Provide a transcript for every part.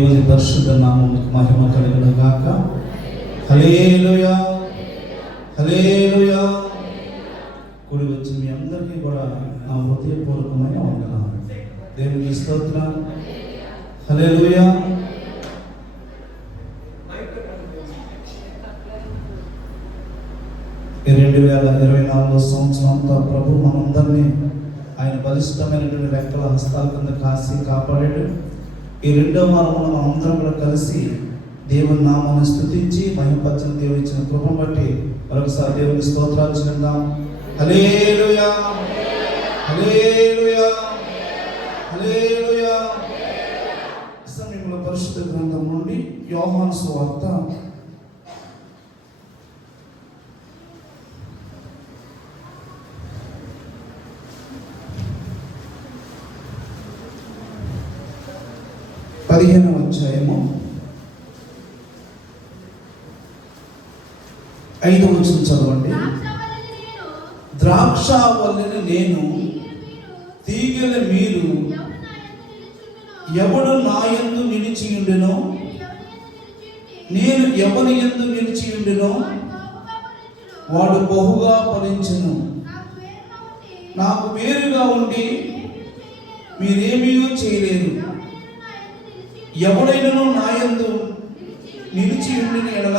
దేవుని పరిశుద్ధ నామమునకు మహిమ కలుగును గాక. హల్లెలూయా, హల్లెలూయా. కూడి వచ్చి మీ అందరికీ కూడా నా హృదయపూర్వకమైన వందనాలు. దేవునికి స్తోత్రం. హల్లెలూయా. ఈ 2024 సంవత్సరం అంతా ప్రభు మనందరినీ ఆయన బలిష్టమైనటువంటి రెక్కల హస్తాల కింద కాసి కాపాడాడు. ఈ 2వ వారంలో మనం అందరం కూడా కలిసి దేవుని నామాన్ని స్తుతించి మహిమపరచని దేవుని ఇచ్చిన కృపను బట్టి మరొకసారి దేవుని స్తోత్రాలు చెల్లిద్దాం. హల్లెలూయా, హల్లెలూయా, హల్లెలూయా. సమయంలో పరిశుద్ధ గ్రంథం నుండి యోహాను సువార్త 15వ అధ్యాయము 5వ వచనం చదవండి. ద్రాక్షావల్లిని నేను, తీగెల మీరు, ఎవడు నా యందు నిలిచియుండెనో, నేను ఎవని యందు నిలిచియుండెనో వాడు బహుగా ఫలించును. నాకు వేరుగా ఉండి మీరేమీ చేయలేరు. ఎవడైనను నా యందు నిలిచి ఉండిన ఎడల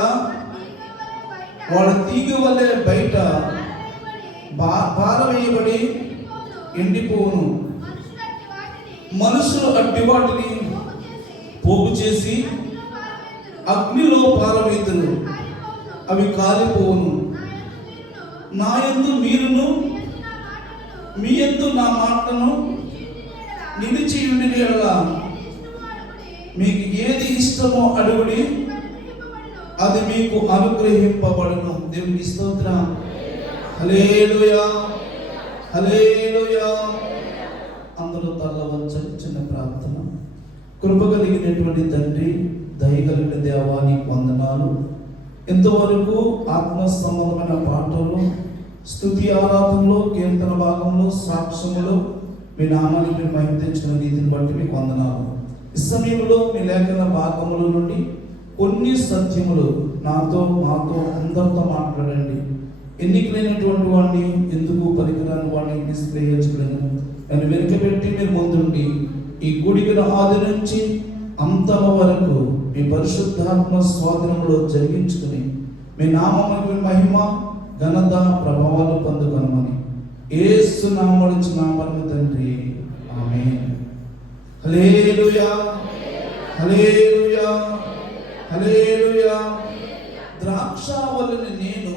వాడు తీగ వలె బయట పారవేయబడి ఎండిపోవును. మనుషులు అట్టి వాటిని పోగు చేసి అగ్నిలో పారవేతురు, అవి కాలిపోవును. నా యందు మీరును, మీ యందు నా మాటను నిలిచి ఉండిన ఎడల మీకు ఏది ఇష్టమో అడుగుడి, అది మీకు అనుగ్రహింపబడును. దేవునికి స్తోత్రం. హల్లెలూయా, హల్లెలూయా. అందరూ తల వంచండి. చిన్న ప్రార్థన. కృప కలిగినటువంటి తండ్రి, దయగలిగిన దేవా, నీకు వందనాలు. ఇంతవరకు ఆత్మ సంబంధమైన పాటలు, స్తుతి ఆరాధనలో, కీర్తన భాగంలో, సాక్ష్యములో మీ నామాన్ని మీరు మహిమ తెచ్చిన రీతిని బట్టి మీకు వందనాలు. ఈ సమయంలో మీ లేఖన భాగముల నుండి కొన్ని సత్యములు నాతో, మాతో, అందరితో మాట్లాడండి. ఎన్నికలైనటువంటి వాడిని, ఎందుకు పనికిరాని వాడిని నిష్ప్రయోజకులను నేను వెనుకబెట్టి మీరు ముందుండి ఈ గుడికి ఆది నుంచి అంతల వరకు మీ పరిశుద్ధాత్మ స్వాధీనంలో జరిగించుకుని మీ నామమునకు మహిమ, ఘనత, ప్రభావాలు పొందుకొనమని యేసు నామములో నామమున తండ్రి, ఆమేన్. హల్లెలూయా, హల్లెలూయా, హల్లెలూయా. ద్రాక్షావల్లిని నేను,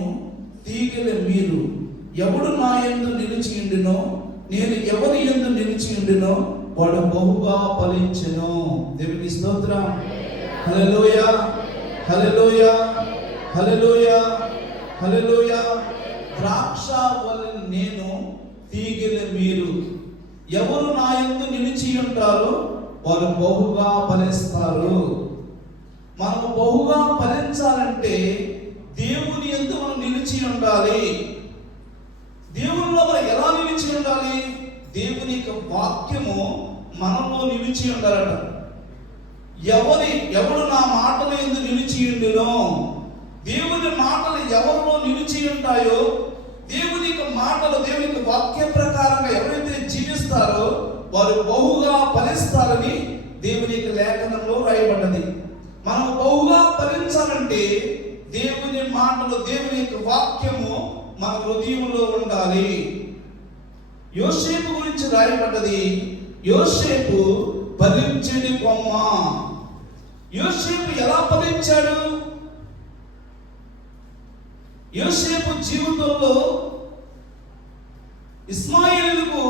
తీగెల మీరు, ఎవడు నా యందు నిలిచియుండునో, నేను ఎవరి యందు నిలిచియుండునో వాడు బహుగా ఫలించెను. దేవునికి స్తోత్రం. హల్లెలూయా, హల్లెలూయా, హల్లెలూయా, హల్లెలూయా. ద్రాక్షావల్లిని నేను, తీగెల మీరు. ఎవరు నా యందు నిలిచి ఉంటారో వారు బహుగా ఫలిస్తారు. మనము బహుగా ఫలించాలంటే దేవుని యందు మనం నిలిచి ఉండాలి. దేవునిలో మనం ఎలా నిలిచి ఉండాలి? దేవుని యొక్క వాక్యము మనలో నిలిచి ఉండాలట. ఎవడు నా మాటల యందు నిలిచి ఉండునో, దేవుని మాటలు ఎవరిలో నిలిచి ఉంటాయో, దేవుని యొక్క మాటలు, దేవుని యొక్క వాక్య ప్రకారంగా ఎవరైతే జీవిస్తారో వారు బహుగా ఫలిస్తారని దేవుని యొక్క లేఖనంలో రాయబడ్డది. మనం బహుగా ఫలించాలంటే దేవుని మాటలు, దేవుని యొక్క వాక్యము మన హృదయంలో ఉండాలి. యోసేపు గురించి రాయబడ్డది. యోసేపు ఫలించని కొమ్మ. యోసేపు ఎలా ఫలించాడు? యోసేపు జీవితంలో ఇస్మాయిలుకు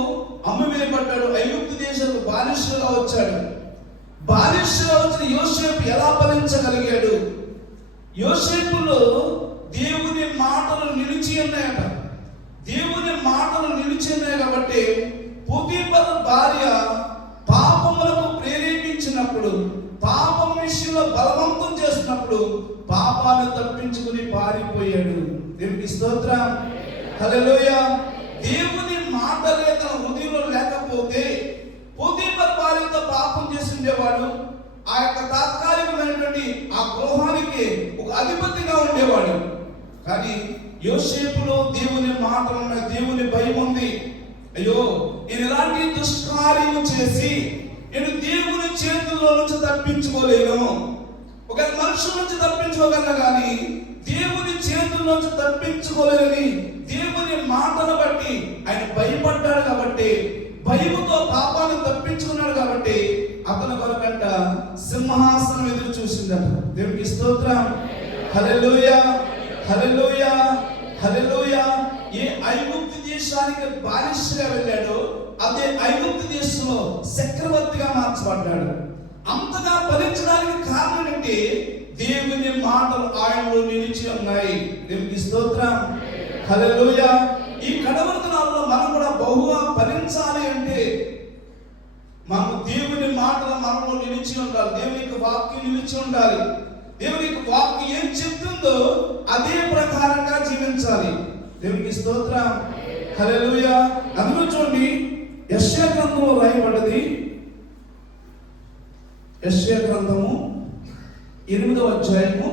అమ్మివేయబడ్డాడు. ఐగుప్తు దేశానికి బానిసగా వచ్చాడు. బానిసగా వచ్చిన యోసేపు ఎలా ఫలించగలిగాడు? యోసేపులో దేవుని మాటలు నిలిచి ఉన్నాయట. దేవుని మాటలు నిలిచి ఉన్నాయి కాబట్టి పొతీఫరు భార్య పాపములకు ప్రేరేపించినప్పుడు, పాపం విషయంలో బలవంతం చేసినప్పుడు పాపాన్ని తప్పించుకుని పారిపోయాడు. దేవునికి స్తోత్రం. హల్లెలూయా. దేవుని మాటలే తన హృదయంలో లేకపోతే పొతీఫరు భార్యతో పాపం చేసి ఉండేవాడు. ఆ యొక్క తాత్కాలికమైనటువంటి ఆ గృహానికి ఒక అధిపతిగా ఉండేవాడు. కానీ యోసేపులో దేవుని మాటలు ఉన్నాయి, దేవుని భయం ఉంది. అయ్యో, నేను ఇలాంటి దుష్కార్యము చేసి నేను దేవుని చేతుల్లో నుంచి తప్పించుకోలేను. ఒక మనుషుల నుంచి తప్పించుకోగలను కానీ దేవుని చేతుల్లో నుంచి తప్పించుకోలేదని దేవుని మాటను బట్టి ఆయన భయపడ్డాడు. కాబట్టి భయముతో పాపాన్ని తప్పించుకున్నాడు. కాబట్టి అతను కొరకంట సింహాసనం ఎదురు చూసిందట. దేవునికి స్తోత్రం. హల్లెలూయా, హల్లెలూయా, హల్లెలూయా. ఏ ఐగుప్తు దేశానికి బానిసగా వెళ్ళాడో అదే ఐగుప్తు దేశంలో చక్రవర్తిగా మార్చబడ్డాడు. అంతగా ఫలించడానికి కారణం ఏంటి? దేవుని మాటలు ఆయనలో నిలిచి ఉన్నాయి. దేవునికి స్తోత్రం. హల్లెలూయా. ఈ కడవరి దినాల్లో మనం కూడా బహుగా ఫలించాలి అంటే మనం దేవుని మాటలు మనలో నిలిచి ఉండాలి. దేవుని యొక్క వాక్యం నిలిచి ఉండాలి. దేవుని యొక్క వాక్యం ఏం చెప్తుందో అదే ప్రకారంగా జీవించాలి. దేవునికి స్తోత్రం. హల్లెలూయా. అందులో చూడండి, యెషయా గ్రంథంలో రాయబడ్డది. యెషయా గ్రంథము 8వ అధ్యాయము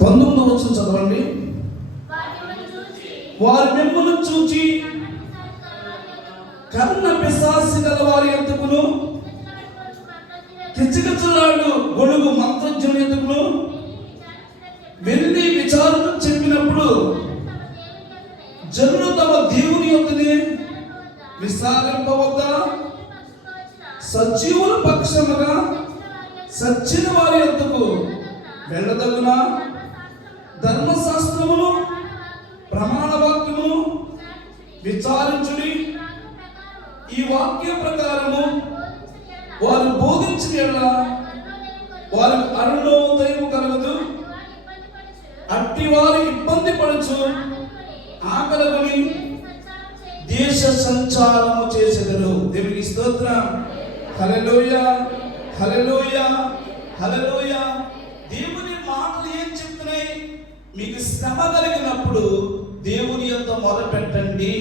19వ వచనం చదవండి. వారు మిమ్మల్ని చూచి కన్న పిశాచి గల వారి ఎద్దుకును కిచకిచలాడు గొడుగు మంత్రజ్ఞుని ఎద్దుకును వెళ్ళి విచారణ చెప్పినప్పుడు జనులు తమ దేవుని యొద్దనే విచారింపవద్దా? సజీవుల పక్షముగా సచ్చిన వారి యొద్దకు వెళ్ళదగునా? ధర్మశాస్త్రమును ప్రమాణ వాక్యమును విచారించుడి. ఈ వాక్య ప్రకారము వారు బోధించిన యెడల వారికి అరుణోదయము కలుగదు. అట్టి వారు ఇబ్బంది పడుచు ఆకలిగొని దేశ సంచారము చేసెదరు. దేవునికి స్తోత్రం. హల్లెలూయా, హల్లెలూయా, హల్లెలూయా. దేవుని మాటలు ఏం చెప్తున్నాయి? మీకు శ్రమ కలిగినప్పుడు దేవుని యొద్ద మొదలుపెట్టండి.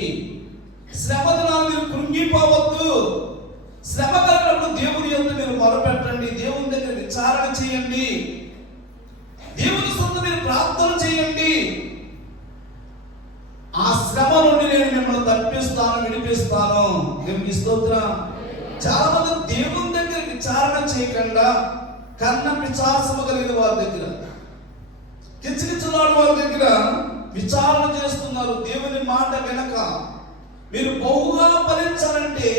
శ్రమ దినాలు మీరు కృంగిపోవద్దు. శ్రమ కలిగినప్పుడు దేవుని యొద్ద మీరు మొదలుపెట్టండి. దేవుని దగ్గర విచారణ చేయండి. దేవుని సొంత మీరు ప్రార్థన చేయండి. ఆ శ్రమ నుండి నేను మిమ్మల్ని తప్పిస్తాను, విడిపిస్తాను. దేవునికి స్తోత్రం. చాలా మంది దేవుని దగ్గర విచారణ చేయకుండా కన్న పిశాచము కలిగిన వారి దగ్గర, కిచకిచలాడు వారి దగ్గర విచారణ చేస్తున్నారు. దేవుని మాట వెనక మీరు బహుగా ఫలించాలంటే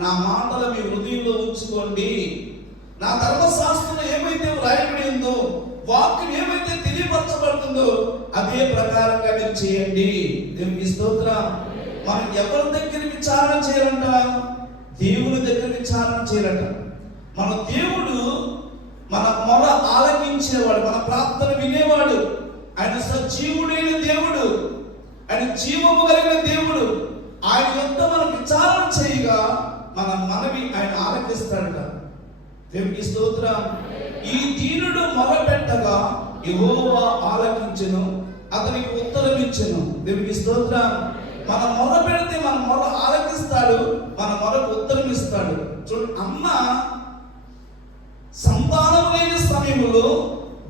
నా మాటలు మీ హృదయంలో ఉంచుకోండి. నా ధర్మశాస్త్రంలో ఏమైతే రాయబడి ఉందో, వాక్యం ఏమైతే తెలియపరచబడుతుందో అదే ప్రకారంగా మీరు చేయండి. దేవునికి స్తోత్రం. మనం ఎవరి దగ్గర విచారణ చేయాలంట? దేవుని దగ్గర విచారణ చేయాలంట. మన దేవుడు మన మొర ఆలకించేవాడు, మన ప్రార్థన వినేవాడు. ఆయన సజీవుడైన దేవుడు, ఆయన జీవము కలిగిన దేవుడు. ఆయన యొద్ద మనం విచారణ చేయగా మన మనవి ఆయన ఆలకిస్తాడట. దేవునికి స్తోత్రం. ఈ దీనుడు మొరపెట్టగా యెహోవా ఆలకించెను, అతనికి ఉత్తరం ఇచ్చెను. దేవునికి స్తోత్రం. మన మొర పెడితే మన మొర ఆలకిస్తాడు, మన మొరకు ఉత్తరం ఇస్తాడు. చూడండి, అమ్మ సంతానం లేని సమయంలో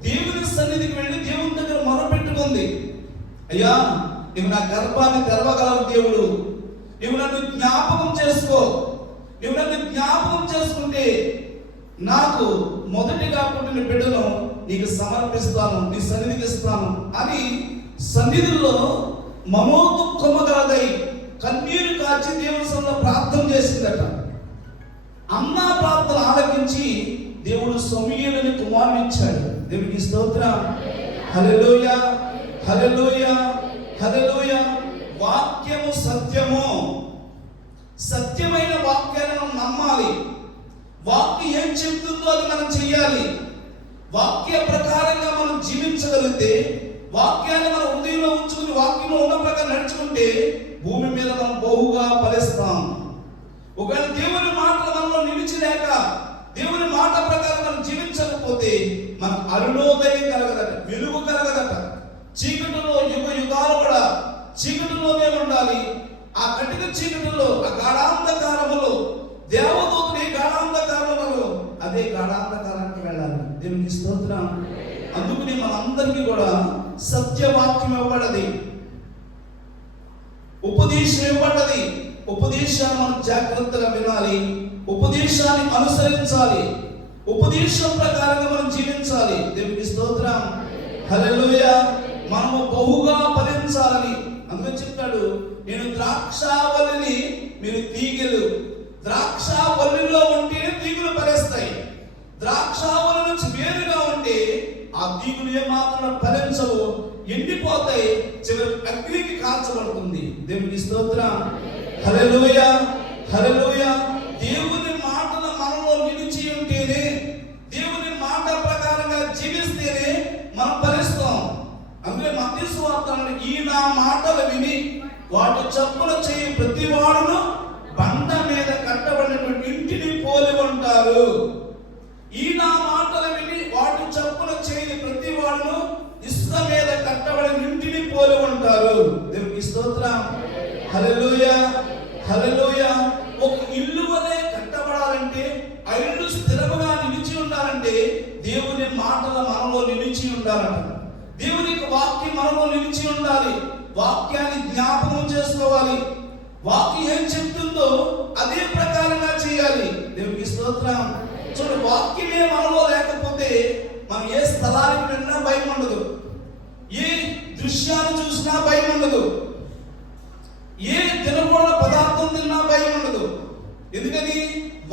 దేవుని సన్నిధికి వెళ్ళి దేవుని దగ్గర మొరపెట్టుకుంది. అయ్యా, నువ్వు నా గర్భాన్ని తెరవగలవు దేవుడు, నువ్వు నన్ను జ్ఞాపకం చేసుకో, నువ్వు నన్ను జ్ఞాపకం చేసుకుంటే నాకు మొదటిగా పుట్టిన బిడ్డను నీకు సమర్పిస్తాను, నీ సన్నిధికి ఇస్తాను అని సన్నిధిలో మనోదుఃఖమగలదై కన్నీరు కాచి దేవుని సన్నిధిలో ప్రార్థన చేసిందట. అన్న ప్రార్థన ఆలకించి దేవుడు సమూయేలుని కుమారుని ఇచ్చాడు. దేవునికి స్తోత్రం. హల్లెలూయా, హల్లెలూయా, హల్లెలూయా. వాక్యము సత్యము. సత్యమైన వాక్యాన్ని మనం నమ్మాలి. వాక్యం ఏం చెప్తుందో అది మనం చెయ్యాలి. వాక్య ప్రకారంగా మనం జీవించగలిగితే, వాక్యాన్ని మన హృదయంలో ఉంచుకుని వాక్యంలో ఉన్న ప్రకారం నడుచుకుంటే భూమి మీద మనం బహుగా ఫలిస్తాం. ఒకవేళ దేవుని మాటలు మనలో నిలిచిలేక దేవుని మాట ప్రకారం మనం జీవించకపోతే మనకు అరుణోదయం కలగదట, వెలుగు కలగదట. చీకటిలో యుగ యుగాలు కూడా చీకటిలోనే ఉండాలి. ఆ కటిక చీకటిలో, ఆ గాఢాంధకారములో దేవదూతలు ఏ గాఢాంధకారములో అదే గాఢాంధకారానికి వెళ్ళాలి. దేవునికి స్తోత్రం. అందుకని మనందరికీ కూడా సత్యవాక్యం ఇవ్వబడది, ఉపదేశం ఇవ్వబడ్డది. ఉపదేశాన్ని మనం జాగ్రత్తగా వినాలి, ఉపదేశాన్ని అనుసరించాలి, ఉపదేశం ప్రకారంగా మనం జీవించాలి. దేవునికి స్తోత్రం. హల్లెలూయా. మనము బహుగా ఫలించాలని అందుకని చెప్పాడు, నేను ద్రాక్షావల్లిని, మీరు తీగలు. ద్రాక్షావల్లిలో ఉంటే తీగలు ఫలిస్తాయి. ద్రాక్షావల్లి నుంచి వేరుగా ఉంటే ఆ తీగులు ఏమాత్రం ఫలించవు, ఎండిపోతాయి, చివరి అగ్నికి కాల్చబడుతుంది. దేవునికి స్తోత్రం. హల్లెలూయా, హల్లెలూయా. దేవుని మాటలు మనలో నిలిచి ఉంటేనే, దేవుని మాట ప్రకారంగా జీవిస్తేనే మనం ఫలిస్తాం. అందుకే మత్తయి సువార్తలో ఈ నా మాటలు విని వాటి చొప్పున చేయి ప్రతి వాడును బండ మీద కట్టబడినటువంటి ఇంటిని పోలి ఉంటారు. ఈ నా మాటలు విని వాటి చొప్పున చేయి ప్రతి వాడును ఇసుక మీద కట్టబడిన ఇంటిని పోలి ఉంటారు. దేవునికి స్తోత్రం. హల్లెలూయా, హల్లెలూయా. ఒక ఇల్లు వలె కట్టబడాలంటే, ఆ ఇల్లు స్థిరముగా నిలిచి ఉండాలంటే దేవుని మాటల మనలో నిలిచి ఉండాలంట. దేవుని వాక్యం మనలో నిలిచి ఉండాలి. వాక్యాన్ని జ్ఞాపకం చేసుకోవాలి. వాక్యం ఏం చెప్తుందో అదే ప్రకారంగా చేయాలి. దేవునికి స్తోత్రం. చూడు, వాక్యమే మనలో లేకపోతే మనం ఏ స్థలానికి వెళ్ళినా భయం ఉండదు, ఏ దృశ్యాన్ని చూసినా భయం ఉండదు, ఏ తినకూడని పదార్థం తిన్నా భయం ఉండదు. ఎందుకని?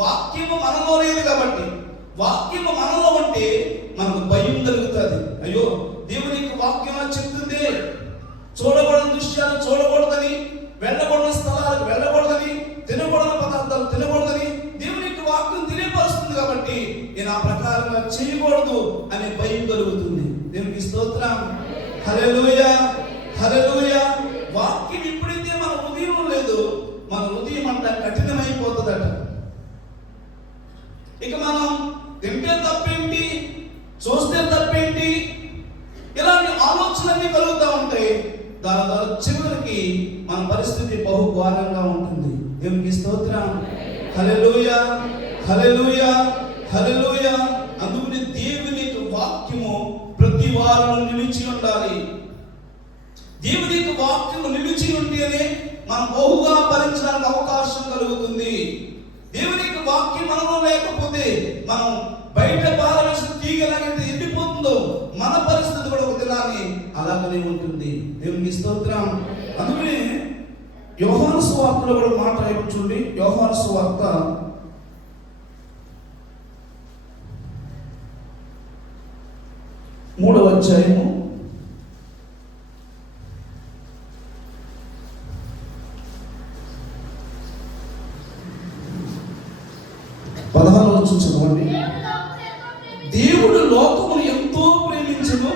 వాక్యము మనలో లేదు కాబట్టి. వాక్యము మనలో ఉంటే మనకు భయం కలుగుతుంది. అయ్యో, దేవుని యొక్క వాక్యం చెప్తుంది చూడకూడని దృశ్యాలు చూడకూడదని, వెళ్ళకూడని స్థలాలకు వెళ్ళకూడదని, తినకూడని పదార్థాలు తినకూడదని దేవుని యొక్క వాక్యం తెలియపరుస్తుంది కాబట్టి నేను ఆ ప్రకారంగా చేయకూడదు అనే భయం కలుగుతుంది. దేవునికి స్తోత్రం. హల్లెలూయా, హల్లెలూయా. వాక్యం ఎప్పుడైతే మన హృదయం లేదు, మన హృదయం అంతా కఠినమైపోతుందట. ఇక మనం తింటే తప్పేంటి, చూస్తే తప్పేంటి, ఇలాంటి ఆలోచనలన్నీ కలుగుతూ ఉంటాయి. దాని ద్వారా చివరికి మన పరిస్థితి బహు ఘోరంగా ఉంటుంది. దేవునికి స్తోత్రం. హల్లెలూయా, హల్లెలూయా, హల్లెలూయా. అందుకని దేవుని వాక్యము ప్రతి వారం నిలిచి ఉండాలి. దేవుని వాక్యము నిలిచి ఉంటేనే మనం బహుగా ఫలించడానికి అవకాశం కలుగుతుంది. దేవుని వాక్యం మనలో లేకపోతే మనం బయట పారవేసిన తీగలాగైతే ఎండిపోతుందో మన పరిస్థితి కూడా ఒక దినాన్ని అలాగనే ఉంటుంది. దేవునికి స్తోత్రం. అందుకని యోహాను సువార్తలో కూడా మాట చూడండి. యోహాను సువార్త 3వ అధ్యాయము 16వ వచనం చదవండి. దేవుడు లోకమును ఎంతో ప్రేమించెను,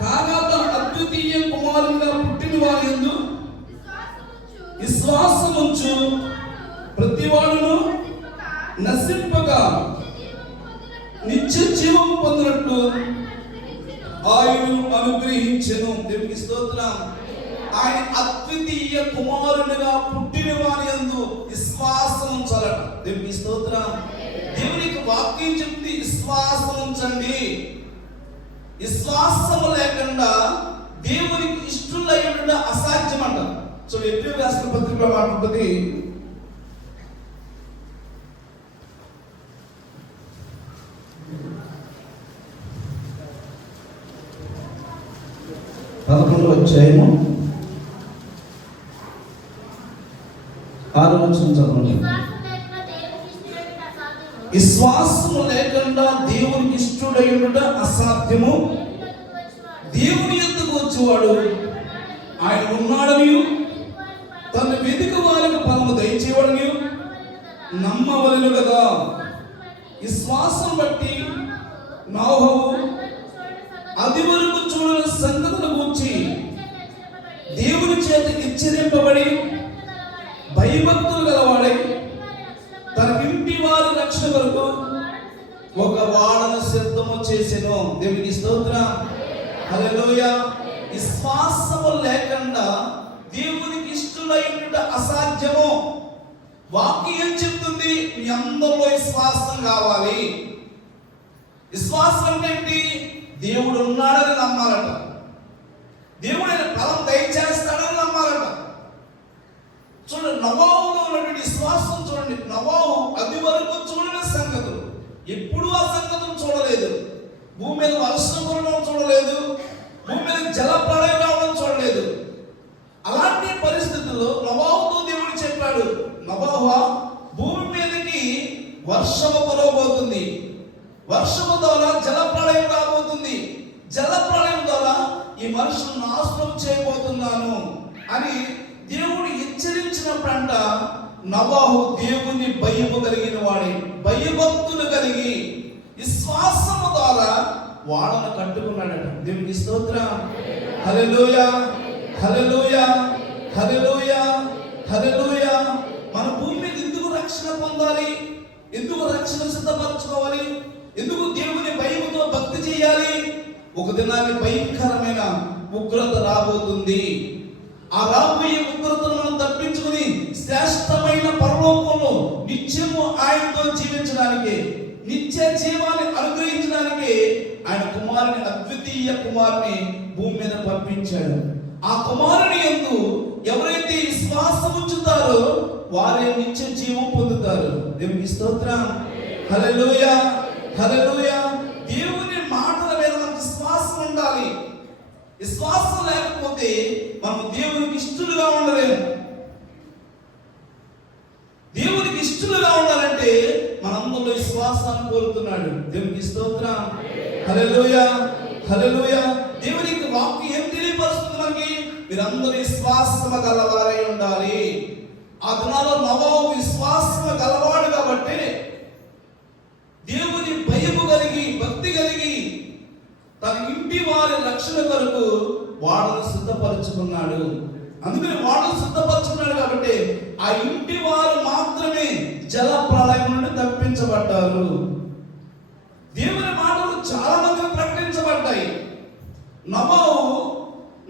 కాగా తన అద్వితీయ కుమారునిగా పుట్టిన వారి యందు విశ్వాసముంచు ప్రతివాడును నశింపగా నిత్య జీవం పొందినట్లు ఆయనను అనుగ్రహించెను. దేవునికి స్తోత్రం. ఆయన అద్వితీయ కుమారునిగా పుట్టిన వారి యందు విశ్వాసం ఉంచాలట. దేవునికి స్తోత్రం. దేవునికి వాక్యం చెప్తే విశ్వాసం ఉంచండి. విశ్వాసము లేకుండా దేవునికి ఇష్టలై ఉండడం అసాధ్యం అంట. సో ఎబ్రీ రాసిన పత్రికలో మాట ఉంటుంది, అధ్యాయము 6వ వచనం చదవండి. విశ్వాసము లేకుండా దేవునికి ఇష్టడై ఉండడం అసాధ్యము. దేవుని యొద్దకు వచ్చేవాడు ఆయన ఉన్నాడని, తన వెతుకు వారికి ఫలము దయచేవాడని నమ్మవలెను కదా. విశ్వాసం బట్టి నోహు అది వరకు చూడని సంగతుల గురించి దేవుని చేత హెచ్చరింపబడి భయభక్తులు గలవాడై తన ఇంటి వారి రక్షణ రక్షణ కొరకు ఒక వాడను సిద్ధము చేసెను. దేవునికి స్తోత్రం. హల్లెలూయా. విశ్వాసము లేకుండా దేవునికి ఇష్టమైనట అసాధ్యము. వాక్యం ఏం చెప్తుంది? మీ అందరిలో విశ్వాసం కావాలి. విశ్వాసం అంటే ఏంటి? దేవుడు ఉన్నాడని నమ్మాలట. దేవుడు ఆయన ఫలం దయచేస్తాడని నమ్మాలట. చూడండి, నోవాహులో ఉన్నటువంటి విశ్వాసం చూడండి. నోవాహు అది వరకు చూడని సంగతులు, ఎప్పుడు ఆ సంగతులు చూడలేదు. భూమి మీద వర్షం కురవడం చూడలేదు, భూమి మీద జల ప్రళయం రావడం చూడలేదు. అలాంటి పరిస్థితుల్లో నోవాహుతో దేవుడు చెప్పాడు, నోవాహు, భూమి మీదకి వర్షము కురవబోతుంది, వర్షము ద్వారా జల ప్రళయం రాబోతుంది, జల ప్రళయం ద్వారా ఈ మనుషులను నాశనం చేయబోతున్నాను అని దేవుడు హెచ్చరించినప్పుడంట నోవాహు దేవుని భయము కలిగిన వాడే, భయభక్తులు కలిగి విశ్వాసము ద్వారా వాడను కట్టుకున్నాడట. దేవునికి స్తోత్రం. హల్లెలూయా, హల్లెలూయా, హల్లెలూయా, హల్లెలూయా. మన భూమి మీద ఎందుకు రక్షణ పొందాలి? ఎందుకు రక్షణ సిద్ధపరచుకోవాలి? ఎందుకు దేవుని భయముతో భక్తి చేయాలి? ఒక దినాన్ని భయంకరమైన ఉగ్రత రాబోతుంది. ఆ రాబోయే ఉగ్రతను మనం తప్పించుకుని శ్రేష్టమైన పరలోకంలో నిత్యము ఆయనతో జీవించడానికి, నిత్య జీవాన్ని అనుగ్రహించడానికి ఆయన కుమారుని, అద్వితీయ కుమారుని భూమి మీద పంపించాడు. ఆ కుమారుని యందు ఎవరైతే విశ్వాసం ఉంచుతారో వారే నిత్య జీవం పొందుతారు. దేవునికి స్తోత్రం. హల్లెలూయా, హల్లెలూయా. దేవుని మాటల మీద మనకు విశ్వాసం ఉండాలి. విశ్వాసం లేకపోతే మనం దేవునికి ఇష్టలుగా ఉండలేము. దేవునికి ఇష్టలుగా ఉండాలంటే మనందరిలో విశ్వాసాన్ని కోరుతున్నాడు. దేవునికి స్తోత్రం. హల్లెలూయా, హల్లెలూయా. దేవునికి వాక్యం ఏం తెలియపరుస్తుంది మనకి? మీరందరూ విశ్వాసము గలవారై ఉండాలి. ఆ దినాల్లో నోవాహు విశ్వాసము గలవాడు కాబట్టి దేవుని భయము కలిగి, భక్తి కలిగి తన ఇంటి వారి రక్షణ కొరకు వాడను సిద్ధపరచుకున్నాడు. అందుకని వాడను సిద్ధపరచుకున్నాడు కాబట్టి ఆ ఇంటి వారు మాత్రమే జల ప్రళయం నుండి తప్పించబడ్డారు. దేవుని మాటలు చాలా మంది ప్రకటించబడ్డాయి. నోవాహు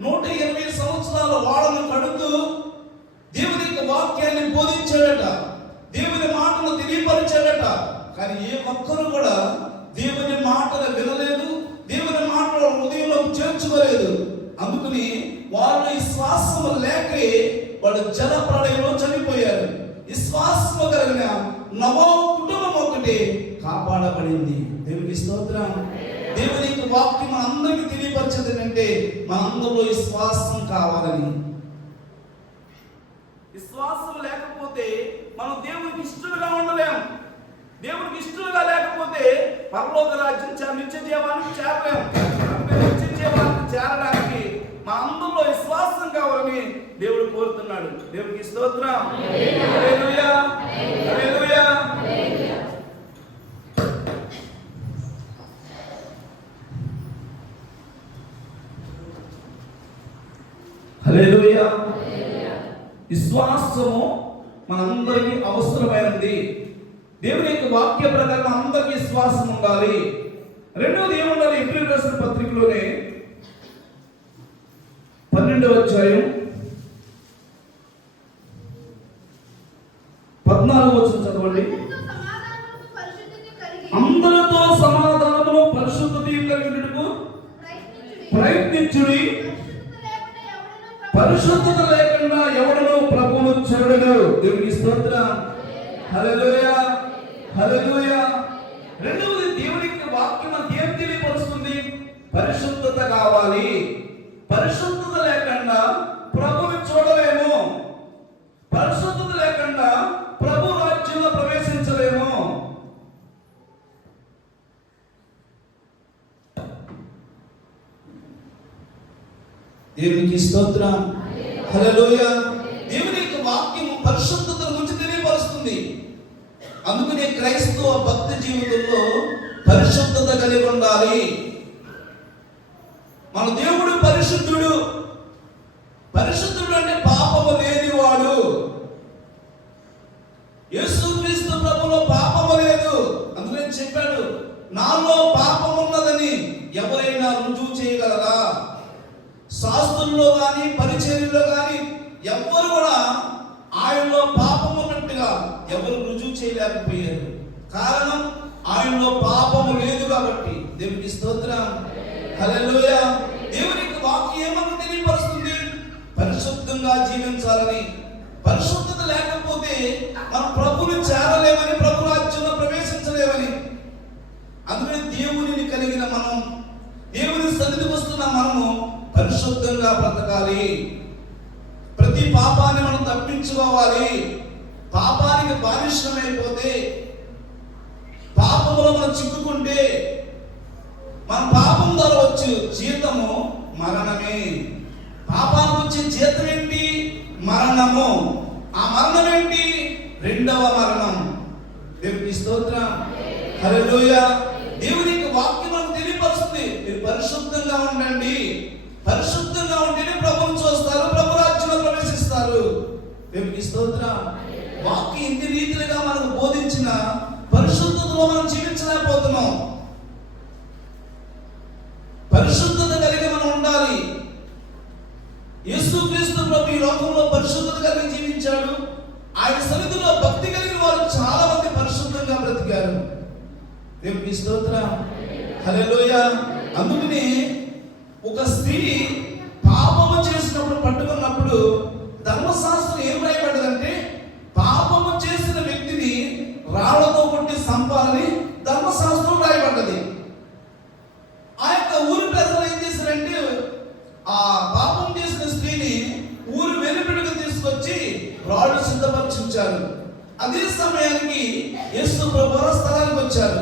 120 సంవత్సరాల వాడను కడుతూ దేవుని వాక్యాన్ని బోధించాడట, దేవుని మాటలు తెలియపరిచాడట. కానీ ఏ ఒక్కరు కూడా దేవుని మాటలు వినలేదు, దేవుని మాటలు హృదయంలో చేర్చుకోలేదు. అందుకని వాళ్ళు విశ్వాసము లేకే వాళ్ళు జల ప్రళయంలో చనిపోయారు. విశ్వాసము కలిగిన నోవాహు కుటుంబం ఒకటి కాపాడబడింది. దేవునికి స్తోత్రం. దేవుని యొక్క వాక్యం మనందరికీ తెలియపరిచేది ఏంటంటే మనందరిలో విశ్వాసం కావాలని. విశ్వాసం లేకపోతే మనం దేవునికి ఇష్టలుగా ఉండలేము. దేవునికి ఇష్టలుగా లేకపోతే పరలోక రాజ్యం నిత్య జీవానికి చేరలేము. నిత్య జీవానికి చేరడానికి మా అందరిలో విశ్వాసం కావాలని దేవుడు కోరుతున్నాడు. దేవునికి స్తోత్రం. హల్లెలూయా, హల్లెలూయా. హల్లెలూయా. విశ్వాసము మనందరికీ అవసరమైనది. దేవుని యొక్క వాక్య ప్రకారం అందరికీ విశ్వాసం ఉండాలి. రెండవది ఏముండాలి? ఎబ్రీయులకు రాసిన పత్రికలోనే 12వ అధ్యాయం 14వ వచనం చదవండి. అందరితో సమాధానము పరిశుద్ధత కలిగినట్టుకు ప్రయత్నించుడి, పరిశుద్ధత లేకుండా ఎవడను ప్రభువును చూడడు. దేవునికి స్తోత్రం. హల్లెలూయా, హల్లెలూయా. రెండవది దేవునికి వాక్యం ఏం తెలియపరుస్తుంది? పరిశుద్ధత కావాలి. పరిశుద్ధత లేకుండా ప్రభువుని చూడలేము. పరిశుద్ధత లేకుండా ప్రభు రాజ్యంలో ప్రవేశించలేము. దేవునికి స్తోత్రం. హల్లెలూయా. దేవుని యొక్క వాక్యం పరిశుద్ధత గురించి తెలియపరుస్తుంది. అందుకనే క్రైస్తవ భక్తి జీవితంలో పరిశుద్ధత కలిగి ఉండాలి. మన దేవుడు పరిశుద్ధుడు. పరిశుద్ధుడు అంటే పాపము లేనివాడు. యేసుక్రీస్తు ప్రభువులో పాపము లేదు. నాలో పాపం ఉన్నదని ఎవరైనా రుజువు చేయగలరా? శాస్త్రంలో కానీ పరిచర్యలో కానీ ఎవ్వరు కూడా ఆయనలో పాపం ఉన్నట్టుగా ఎవరు రుజువు చేయలేకపోయారు. కారణం ఆయనలో పాపము లేదు కాబట్టి. దేవునికి స్తోత్రం, హల్లెలూయా. దేవునికి వాక్యం ఏమని తెలియపరుస్తుంది? పరిశుద్ధంగా జీవించాలని. పరిశుద్ధత లేకపోతే మనం ప్రభువుని చేరలేమని, ప్రభు రాజ్యంలో ప్రవేశించలేమని. అందుకే దేవునిని కలిగిన మనం, దేవుని సన్నిధికి వస్తున్న మనము పరిశుద్ధంగా బ్రతకాలి. ప్రతి పాపాన్ని మనం తప్పించుకోవాలి. పాపానికి బానిసమైపోతే, పాపంలో మనం చిక్కుకుంటే, మన పాపం ద్వారా వచ్చే జీతము మరణమే. పాపానికి వచ్చే జీతం ఏంటి? మరణము. ఆ మరణం ఏంటి? రెండవ మరణం. దేవునికి స్తోత్రం, హల్లెలూయా. దేవునికి వాక్యం మనకు తెలియపరుస్తుంది, మీరు పరిశుద్ధంగా ఉండండి. పరిశుద్ధంగా ఉంటేనే ప్రభువుని చూస్తారు, ప్రభు రాజ్యంలో ప్రవేశిస్తారు. దేవునికి స్తోత్రం. వాక్యం ఇన్ని రీతిలుగా మనకు బోధించిన పరిశుద్ధతలో మనం జీవించలేకపోతున్నాం. పరిశుద్ధత కలిగి మనం ఉండాలి. యేసుక్రీస్తు ప్రభు ఈ లోకంలో పరిశుద్ధత కలిగి జీవించాడు. ఆయన సన్నిధిలో భక్తి కలిగిన వారు చాలా మంది పరిశుద్ధంగా బ్రతికారు. దేవునికి స్తోత్రం, హల్లెలూయా. అందుకని ఒక స్త్రీ పాపము చేసినప్పుడు పట్టుకున్నప్పుడు ధర్మశాస్త్రం ఏం రాయబడ్డదంటే, పాపము చేసిన వ్యక్తిని రాళ్లతో కొట్టి చంపాలని ధర్మశాస్త్రం రాయబడ్డది. ఆ యొక్క ఊరి ప్రజలు ఏం చేశారంటే, ఆ పాపం చేసిన స్త్రీని ఊరు వెలుపడికి తీసుకొచ్చి రాళ్ళు సిద్ధపరిచించారు. అదే సమయానికి యేసు ప్రభు స్థలానికి వచ్చారు.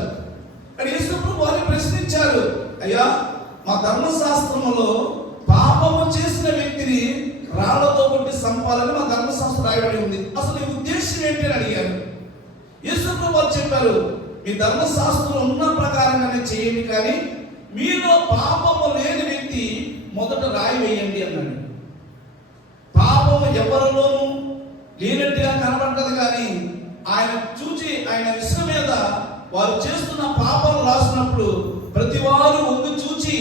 అక్కడ యేసు ప్రభు వారిని ప్రశ్నించారు, అయ్యా, మా ధర్మశాస్త్రంలో పాపము చేసిన వ్యక్తిని రాళ్లతో కొట్టి చంపాలని మా ధర్మశాస్త్రం రాయబడి ఉంది, అసలు నీ ఉద్దేశం ఏంటి అని అడిగారు. యేసు ప్రభు వారు చెప్పారు, మీ ధర్మశాస్త్రం ఉన్న ప్రకారంగానే చేయండి, కానీ మీలో పాపము లేని వ్యక్తి మొదట రాయి వేయండి అన్నాడు. పాపము ఎవరిలోనూ లేనట్టుగా కనబడ్డది, కానీ ఆయన చూచి ఆయన విషయం మీద వారు చేస్తున్న పాపాలు రాసినప్పుడు ప్రతి వారు ఒంగు చూచి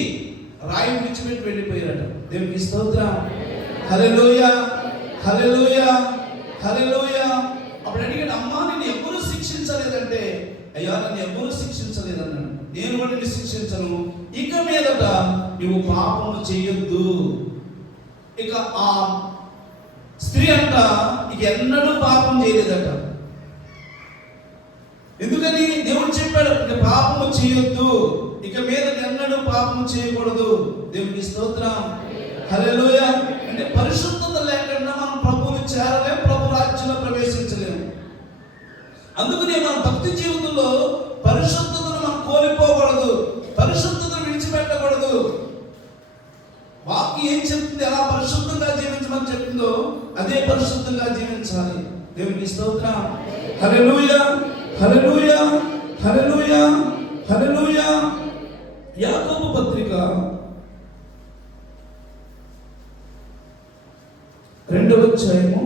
రాయి విడిచిపెట్టి వెళ్ళిపోయారట. దేవునికి స్తోత్రం, హల్లెలూయా, హల్లెలూయా, హల్లెలూయా. అప్పుడు అడిగాడు, అమ్మా నేను ఎవరు శిక్షించలేదంటే, అయ్యా నన్ను ఎవరు శిక్షించలేదన్నాడు. నేను కూడా నిన్ను శిక్షించను, ఇక మీదట నువ్వు పాపము చేయొద్దు. ఇక ఆ స్త్రీ అంట ఇక ఎన్నడూ పాపం చేయలేదట. ఎందుకని? దేవుడు చెప్పాడు, ఇక పాపము చేయొద్దు, ఇక మీద ఎన్నడూ పాపము చేయకూడదు. దేవునికి స్తోత్రం, హల్లెలూయా. అంటే పరిశుద్ధత లేకుండా మనం ప్రభువుని చేరలేం, ప్రభు రాజ్యంలో ప్రవేశించలేము. అందుకని మన భక్తి జీవితంలో పరిశుద్ధతను మనం కోల్పోకూడదు, పరిశుద్ధతను విడిచిపెట్టకూడదు. వాక్యం ఏం చెప్తుంది, ఎలా పరిశుద్ధంగా జీవించమని చెప్తుందో అదే పరిశుద్ధంగా జీవించాలి. దేవునికి స్తోత్రం, హల్లెలూయా, హల్లెలూయా, హల్లెలూయా, హల్లెలూయా. యాకోబు పత్రిక 2వ అధ్యాయము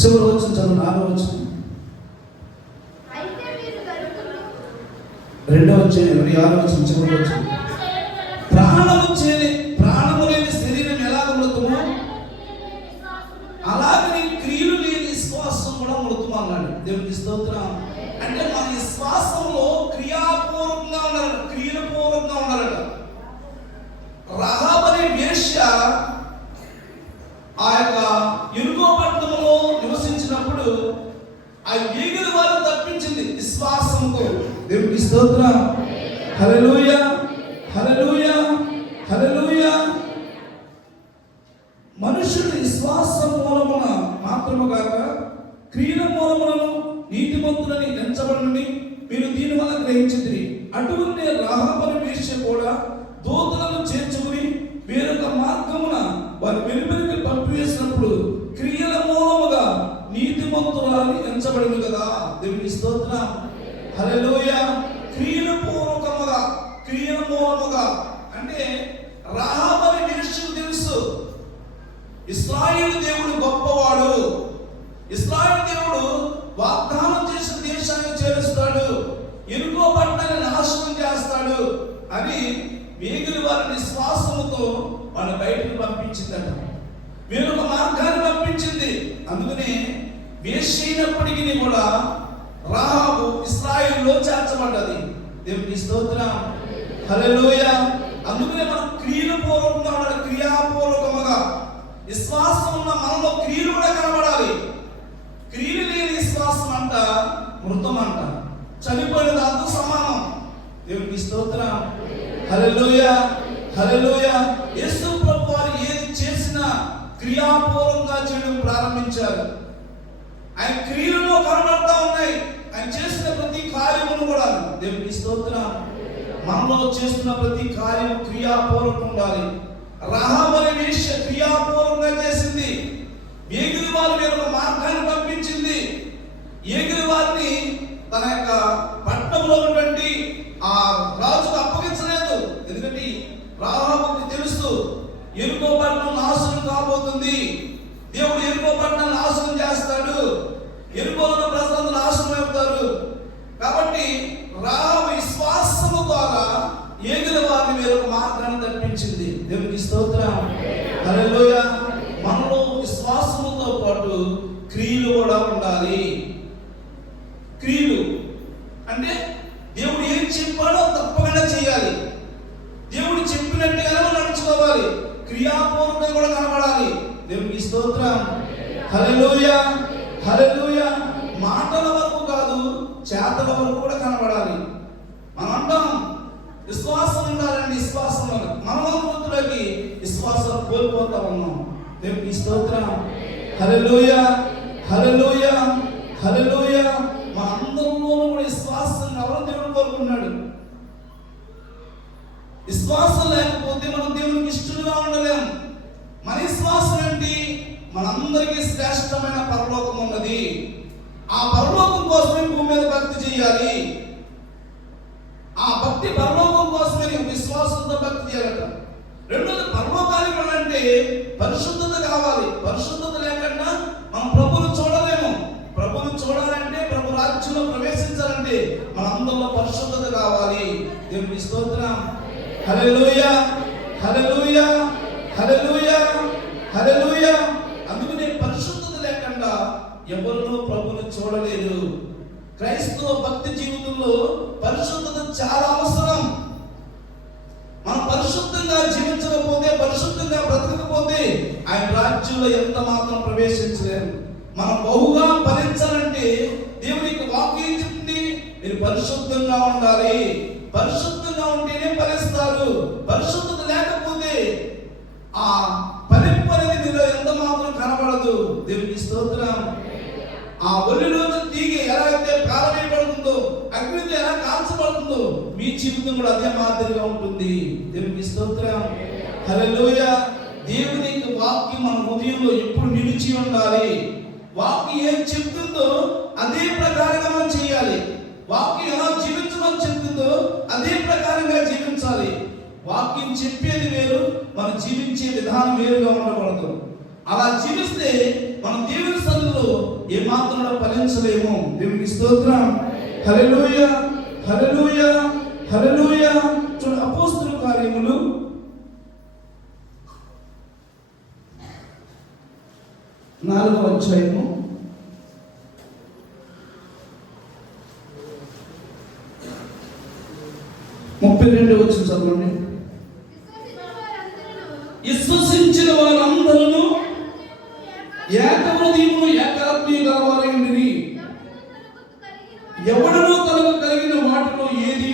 4వ వచనం చదువు, 4వ వచనం. 2వ అధ్యాయం 26వ వచనం, చివరి వచనం. ప్రాణము లేని శరీరం ఎలాగ మృతమో అలాగే క్రియలు లేని విశ్వాసం కూడా మృతము అన్నాడు. దేవునికి స్తోత్రం. అంటే మన విశ్వాసంలో క్రియాపూర్వకంగా ఉన్నారు, క్రియపూర్వకంగా ఉన్నారట. రహాబు అనే వేశ్య ఆ యొక్క యెరికో పట్టణంలో నివసించినప్పుడు ఆ ఈగిలి వారు తప్పించింది విశ్వాసంతో. దేవునికి స్తోత్రం, హల్లెలూయా, హల్లెలూయా, హల్లెలూయా. మనుషుడు విశ్వాసం మూలమున మాత్రము కాక క్రియల మూలములను నీతిమంతులని ఎంచబడని మీరు దీని వల్ల గ్రహించితిరి. అటువంటి రహాబు అనే వేశ్య కూడా దూతలను చేర్చుకుని వేరొక మార్గమున వారి వెలుపలికి పంపివేసినప్పుడు క్రియల మూలముగా నీతిమంతురాలని ఎంచబడింది కదా. దేవునికి స్తోత్రం, హల్లెలూయా. క్రియల పూర్వకముగా ఎందుకంటే రాహాబు అనే వేశ్యకు తెలుసు ఇశ్రాయేలు దేవుడు గొప్పవాడు, ఇశ్రాయేలు దేవుడు వాగ్దానం చేసిన దేశాన్ని చేరుస్తాడు, ఎరుకో పట్టణాన్ని నాశనం చేస్తాడు అని మిగిలిన వారి విశ్వాసముతో వాళ్ళని బయటకు పంపించిందట. వేరొక మార్గాన్ని పంపించింది. అందుకనే వేశ్య అయినప్పటికీ కూడా రాహాబు ఇశ్రాయేలులో చేర్చబడ్డది. దేవునికి స్తోత్రం, హల్లెలూయా. అందుకనే మనం క్రియాపూర్వకంగా ఉండాలి. క్రియాపూర్వకముగా విశ్వాసం ఉన్న మనలో క్రియలు కూడా కనబడాలి. క్రియలు లేని విశ్వాసం అంట మృతం అంట, చనిపోయిన దాంతో సమానం. దేవునికి స్తోత్రం, హల్లెలూయా, హల్లెలూయా. యేసు ప్రభువు వారు ఏది చేసినా క్రియాపూర్వకంగా చేయడం ప్రారంభించారు. ఆయన క్రియలలో కనబడతా ఉన్నాయి. ఆయన చేసిన ప్రతి కార్యమును కూడా దేవునికి స్తోత్రం, మనలో చేస్తున్న ప్రతి కార్యం క్రియాపూర్వకం ఉండాలి. రాహాబు అనే వేశ్య క్రియాపూర్వకంగా చేసింది. ఏగిరి వారు వేరొక మార్గాన్ని పంపించింది. ఏగిరి వారిని తన యొక్క పట్టణంలో ఉన్నటువంటి ఆ రాజుకు అప్పగించలేదు. ఎందుకంటే రాహాబుకి తెలుసు ఎరుకో పట్టణం నాశనం కాబోతుంది, దేవుడు ఎరుకో పట్టణాన్ని నాశనం చేస్తాడు, ఎరుకోలో ప్రజలందరూ నాశనం అవుతారు. కాబట్టి రాహాబు విశ్వాసము ద్వారా ఏగిరి వారిని వేరొక మార్గాన్ని తప్పించింది. దేవునికి స్తోత్రం, హల్లెలూయా. మనలో విశ్వాసముతో పాటు క్రియలు కూడా ఉండాలి. క్రియలు అంటే దేవుడు ఏం చెప్పాడో తప్పకుండా చేయాలి. దేవుడు చెప్పినట్టుగానే నడుచుకోవాలి. క్రియాపూర్వకంగా కూడా కనబడాలి. దేవునికి స్తోత్రం, హల్లెలూయా, హల్లెలూయా. మాటల వరకు కాదు, చేతల వరకు కూడా కనబడాలి. మనం అంటాం విశ్వాసం ఉండాలండి, విశ్వాసం మనవంతులకి విశ్వాసం కోల్పోతా ఉన్నాం. దేవునికి స్తోత్రం, హల్లెలూయా, హల్లెలూయా, హల్లెలూయా. మన అందరిలోనూ కూడా విశ్వాసం కావాలని దేవుడు కోరుకున్నాడు. విశ్వాసం లేకపోతే మనం దేవునికి ఇష్టలుగా ఉండలేం. మన విశ్వాసం ఏంటి? మనందరికీ శ్రేష్టమైన పరలోకం ఉన్నది. ఆ పరలోకం కోసమే భూమి మీద భక్తి చేయాలి. ఆ భక్తి పరలోకం కోసమే విశ్వాసంతో భక్తి చేయాలట. రెండోది, పరలోకానికి వెళ్ళాలంటే పరిశుద్ధత కావాలి. పరిశుద్ధత లేకుండా మనం ప్రభువును చూడలేము. ప్రభువును చూడాలంటే, ప్రభు రాజ్యంలో ప్రవేశించాలంటే మనందరిలో పరిశుద్ధత కావాలి. దేవునికి స్తోత్రం, హల్లెలూయా, హల్లెలూయా, హల్లెలూయా, హల్లెలూయా. అందుకనే పరిశుద్ధత లేకుండా ఎవరినూ ప్రభువును చూడలేరు. క్రైస్తవ భక్తి జీవితంలో పరిశుద్ధత చాలా అవసరం. మనం పరిశుద్ధంగా జీవించకపోతే, పరిశుద్ధంగా బ్రతకకపోతే ఆయన రాజ్యంలో ఎంత మాత్రం ప్రవేశించలేరు. మనం బహుగా ఫలించాలంటే దేవునికి వాక్యం ఏం చెప్తుంది? మీరు పరిశుద్ధంగా ఉండాలి. పరిశుద్ధంగా ఉంటేనే ఫలిస్తారు. పరిశుద్ధత లేకపోతే ఆ ఫలింపు అనేది మీలో ఎంత మాత్రం కనబడదు. దేవునికి స్తోత్రం. ఆ ఒలిలో తీగ ఎలా అయితే కాలవేయబడుతుందో, అగ్నితో ఎలా కాల్చబడుతుందో, మీ జీవితం కూడా అదే మాదిరిగా ఉంటుంది. దేవునికి స్తోత్రం, హల్లెలూయా. దేవుని యొక్క వాక్యం మన హృదయంలో ఎప్పుడు నిలిచి ఉండాలి. వాక్యం ఏం చెప్తుందో అదే ప్రకారంగా మనం చేయాలి. వాక్యం ఎలా జీవించమని చెప్తుందో అదే ప్రకారంగా జీవించాలి. వాక్యం చెప్పేది వేరు, మనం జీవించే విధానం వేరుగా ఉండకూడదు. అలా జీవిస్తే మనం దేవుని సన్నిధిలో ఏమాత్రం ఫలించలేము. దేవునికి స్తోత్రం, హల్లెలూయా, హల్లెలూయా, హల్లెలూయా. చూడండి, అపోస్తలుల కార్యములు 4వ అధ్యాయము 32వ వచనం చదవండి. విశ్వసించిన వారందరూ ఏక హృదయమును ఏకాత్మీయ గలవారై ఉండిరి. ఎవడనూ తనకు కలిగిన వాటిలో ఏది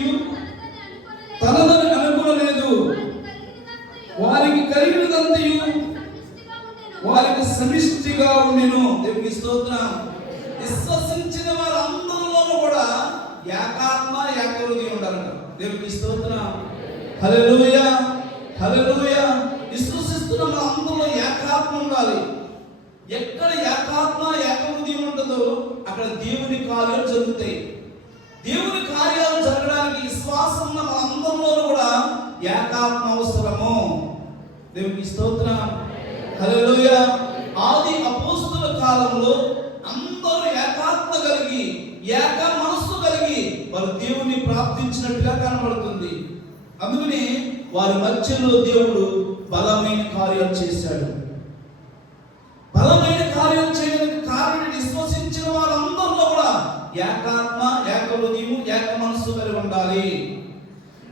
తనదని అనుకోలేదు. వారికి కలిగినదంతయు వారికి సమిష్టిగా ఉండెను. దేవునికి స్తోత్రం. విశ్వసించిన వారందరిలో కూడా ఏకాత్మ ఏక హృదయం ఉండాలట. దేవునికి స్తోత్రం, హల్లెలూయా, హల్లెలూయా. విశ్వసిస్తున్న మన అందరిలో ఏకాత్మ ఉండాలి. ఎక్కడ ఏకాత్మ ఏక హృదయం ఉంటుందో అక్కడ దేవుని కార్యాలు జరుగుతాయి. దేవుని కార్యాలు జరగడానికి విశ్వాసం ఉన్న మన అందరిలో కూడా ఏకాత్మ అవసరము. దేవునికి స్తోత్రం. హల్లెలూయా. ఆది అపోస్తుల కాలంలో అందరూ ఏకాత్మ కలిగి ఏక మనస్సు కలిగి వారు దేవుణ్ణి ప్రార్థించినట్టుగా కనబడుతుంది. అందుకని వారి మధ్యలో దేవుడు బలమైన కార్యాలు చేశాడు. బలమైన కార్యాలు చేయడానికి కారణం విశ్వసించిన వారందరిలో కూడా ఏకాత్మ, ఏక హృదయం, ఏక మనస్సు కలిగి ఉండాలి.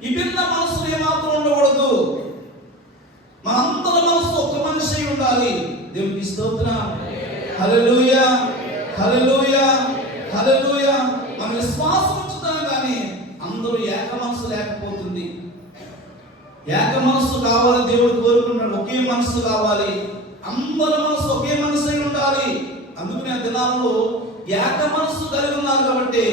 విభిన్న మనస్సులు ఏమాత్రం ఉండకూడదు. మనందరి మనస్సు ఒక్క మనిషి ఉండాలి. దేవునికి స్తోత్రం. హల్లెలూయా, హల్లెలూయా, హల్లెలూయా. మన విశ్వాసం ఉంచుతాం కానీ అందరూ ఏక మనస్సు లేకపోతుంది. ఏక మనస్సు కావాలి దేవుడు కోరుకుంటాడు. ఒకే మనస్సు కావాలి. అందరి మనస్సు ఒకే మనసు ఉండాలి. అందుకని ఆ దినాల్లో ఏక మనస్సు కలిగి ఉన్నారు కాబట్టి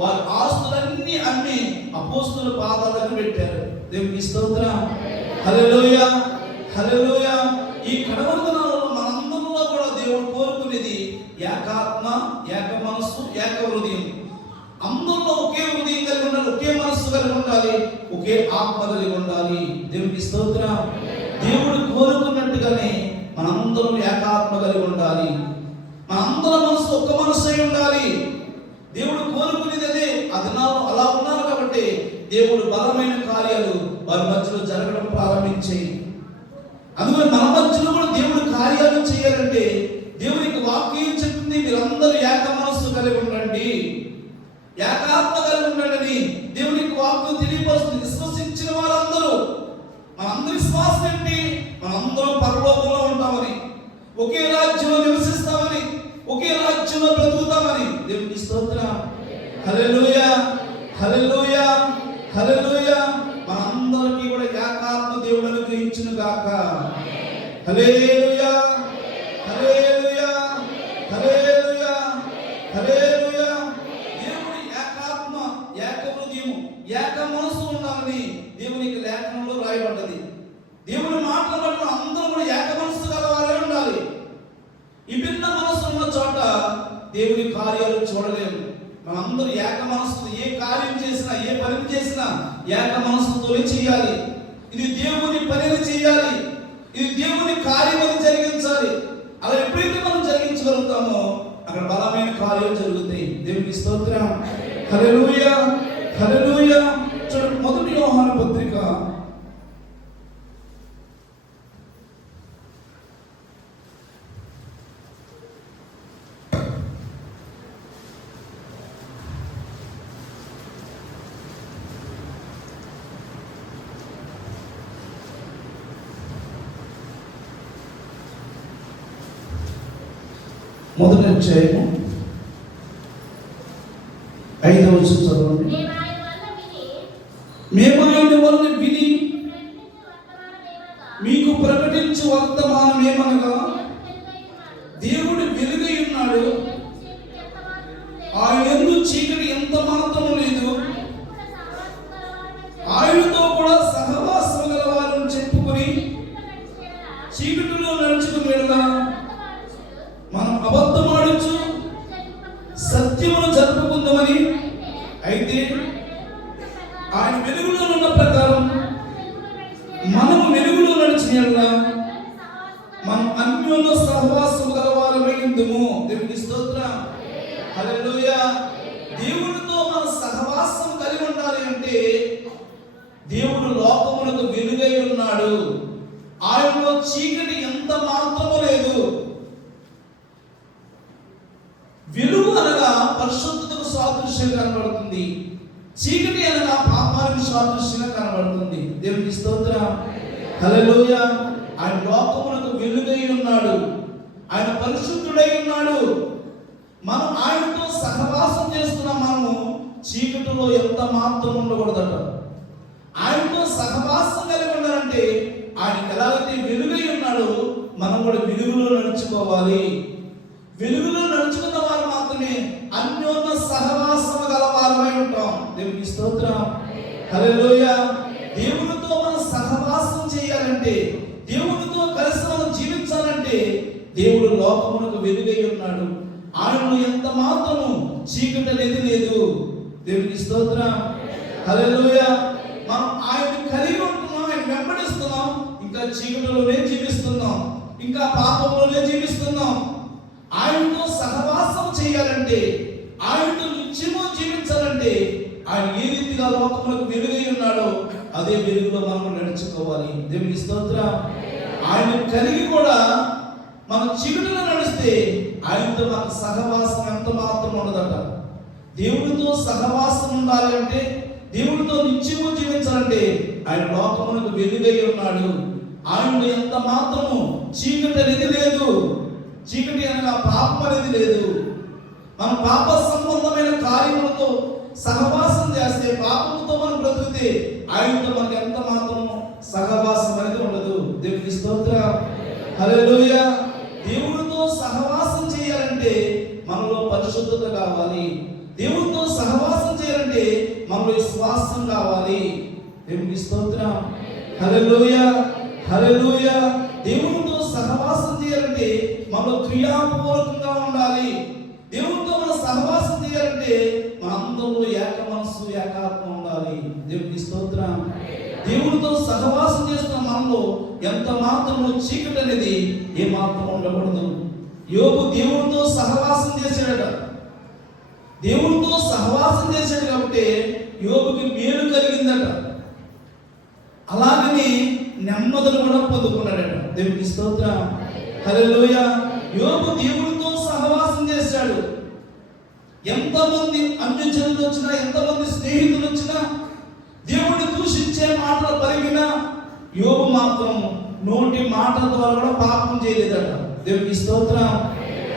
వారి ఆస్తులన్నీ అమ్మి అపోస్తుల పాదాల దగ్గర పెట్టారు. దేవునికి స్తోత్రం. హల్లెలూయా, హల్లెలూయా. ఈ కడవరి దినాల్లో మనందరిలో కూడా దేవుడు కోరుకునేది ఏకాత్మ, ఏక మనస్సు, ఏక హృదయం. అందరిలో ఒకే హృదయం కలిగి ఉండాలి, ఒకే మనస్సు కలిగి ఉండాలి, ఒకే ఆత్మ కలిగి ఉండాలి. దేవునికి స్తోత్రం. దేవుడు కోరుకున్నట్టుగానే మనందరం ఏకాత్మ కలిగి ఉండాలి. మనందరి మనసు ఒక్క మనసు అయి ఉండాలి. దేవుడు కోరుకునేది అదే. ఆ దినాల్లో అలా ఉన్నారు కాబట్టి దేవుడు బలమైన కార్యాలు వారి మధ్యలో జరగడం ప్రారంభించాయి. అందుకని మన మధ్యలో కూడా దేవుడు కార్యాలు చేయాలంటే దేవునికి వాక్యం చెప్తుంది, మీరందరూ ఏక మనస్సు కలిగి ఉండండి, ఏకాత్మ కలిగి ఉండండి. దేవునికి వాక్యం తెలియపరుస్తుంది. విశ్వసించిన వారందరూ, మనందరి విశ్వాసం ఏంటి? మనందరం పరలోకంలో ఉంటామని, ఒకే రాజ్యంలో నివసిస్తామని, ఒకే రాజ్యంలో బ్రతుకుతామని. దేవునికి స్తోత్రం. హల్లెలూయా, హల్లెలూయా, హల్లెలూయా. మనందరికీ కూడా ఏకాత్మ దేవుడు అనుగ్రహించును గాక. హల్లెలూయా, హల్లెలూయా, హల్లెలూయా, హల్లెలూయా. దేవుని ఏకాత్మ, ఏక హృదయం, ఏక మనసు ఉండాలని దేవునికి లేఖనంలో రాయబడ్డది. దేవుని మాటల పట్ల అందరూ కూడా ఏక మనసు కలవాలే ఉండాలి. విభిన్న మనసు ఉన్న చోట దేవుని కార్యాలు చూడలేము. మనందరూ ఏక మనసు, ఏ కార్యం చేసినా, ఏ పని చేసినా ఏక మనసుతోనే చేయాలి. ఇది దేవుని పనిని చేయాలి, ఇది దేవుని కార్యం జరిగించాలి. అలా ఎప్పుడైతే మనం జరిగించగలుగుతామో అక్కడ బలమైన కార్యాలు జరుగుతాయి. దేవునికి స్తోత్రం. హల్లెలూయా, హల్లెలూయా. చూడండి, మొదటి యోహాను పత్రిక 1వ అధ్యాయము 5వ వచనం చదవండి. మేము ఆయన వలన విని మీకు ప్రకటించు వర్తమానం ఏమనగా, దేవుడు వెలుగై ఉన్నాడు, ఆయన యందు చీకటి ఎంత మాత్రము లేదు, ఆయనతో కూడా సహవాసం గలవారని చెప్పుకొని చీకటిలో నడుచుకునేలా మనం అబద్ధమాడుచు సత్యమును జరుపుకుందామని. అయితే ఆయన వెలుగులో ఉన్న ప్రకారం మనము వెలుగులో నడిచినట్లా మనం అన్యోన్య సహవాసం గలవారమై ఉందుము. దేవునికి స్తోత్రం. హల్లెలూయా. దేవునితో మన సహవాసం కలిగి ఉండాలి అంటే దేవుడు లోకమునకు వెలుగై ఉన్నాడు, ఆయనలో చీకటి ఎంత మాత్రము లేదు. వెలుగు అనగా పరిశుద్ధతకు సాదృశ్యంగా కనబడుతుంది, చీకటి అనగా పాపానికి సాదృశ్యంగా కనబడుతుంది. దేవునికి స్తోత్రం. హల్లెలూయా. ఆయన లోకమునకు వెలుగై ఉన్నాడు, ఆయన పరిశుద్ధుడై ఉన్నాడు. మనం ఆయనతో సహవాసం చేస్తున్న మనము చీకటిలో ఎంత మాత్రం ఉండకూడదట. ఆయనతో సహవాసం కలిగి ఉండాలంటే ఆయన ఎలాగైతే వెలుగై ఉన్నాడో మనం కూడా వెలుగులో నడుచుకోవాలి. వెలుగులో నడుచుకున్న వారు మాత్రమే అన్యోన్య సహవాసం గలవారమై ఉంటాం. దేవునికి స్తోత్రం. హల్లెలూయా. దేవునితో మనం సహవాసం చేయాలంటే, దేవునితో కలిసి మనం జీవించాలంటే దేవుడు లోకమునకు వెలుగై ఉన్నాడు, ఆయనలో ఎంత మాత్రము చీకటి అనేది లేదు. దేవునికి స్తోత్రం. హల్లెలూయా. మనం ఆయన కలిగి ఉంటున్నాం, చీకటిలోనే జీవిస్తున్నాం, ఇంకా పాపంలోనే జీవిస్తున్నాం. ఆయనతో సహవాసం చేయాలంటే, ఆయనతో నిత్యము జీవించాలంటే ఆయన ఏ రీతిగా లోకములకు వెలుగై ఉన్నాడో అదే వెలుగులో మనం నడుచుకోవాలి. దేవుని స్తోత్రం. ఆయన కలిగి కూడా మనం చీకటిలో నడిస్తే ఆయనతో మనకు సహవాసం ఎంత మాత్రం ఉండదట. దేవుడితో సహవాసం ఉండాలి అంటే, దేవుడితో నిత్యము జీవించాలంటే ఆయన లోకమునకు వెలుగై ఉన్నాడు. ఆయనలో ఎంత మాత్రము చీకటి అనేది లేదు. చీకటి అనగా పాపం అనేది లేదు. మన పాప సంబంధమైన కార్యములతో సహవాసం చేస్తే, పాపముతో మనం బ్రతికితే ఆయనతో మనకు ఎంత మాత్రం సహవాసం అనేది ఉండదు. దేవునికి స్తోత్రం. హల్లెలూయా. దేవుడితో సహవాసం చేయాలంటే మనలో పరిశుద్ధత కావాలి. దేవుడితో సహవాసం చేయాలంటే మనలో విశ్వాసం కావాలి. దేవునికి స్తోత్రం. హల్లెలూయా, హల్లెలూయా. దేవుడితో సహవాసం చేయాలంటే మనలో క్రియాపూర్వకంగా ఉండాలి. దేవుడితో మనం సహవాసం చేయాలంటే మన అందరిలో ఏక మనస్సు, ఏకాత్మ ఉండాలి. దేవునికి స్తోత్రం. దేవుడితో సహవాసం చేస్తున్న మనలో ఎంత మాత్రము చీకటి అనేది ఏ మాత్రం ఉండకూడదు. యోబు దేవుడితో సహవాసం చేశాడట. దేవుడితో సహవాసం చేశాడు కాబట్టి యోబుకి మేలు కలిగిందట. అలాగని నెమ్మదిని కూడా పొందుకున్నాడట. దేవునికి స్తోత్రం. హల్లెలూయా. యోబు దేవుడితో సహవాసం చేశాడు. ఎంతమంది అన్యజనులు వచ్చినా, ఎంతమంది స్నేహితులు వచ్చినా, దేవుడిని దూషించే మాటలు పలికినా యోబు మాత్రం నోటి మాట ద్వారా కూడా పాపం చేయలేదట. దేవునికి స్తోత్రం.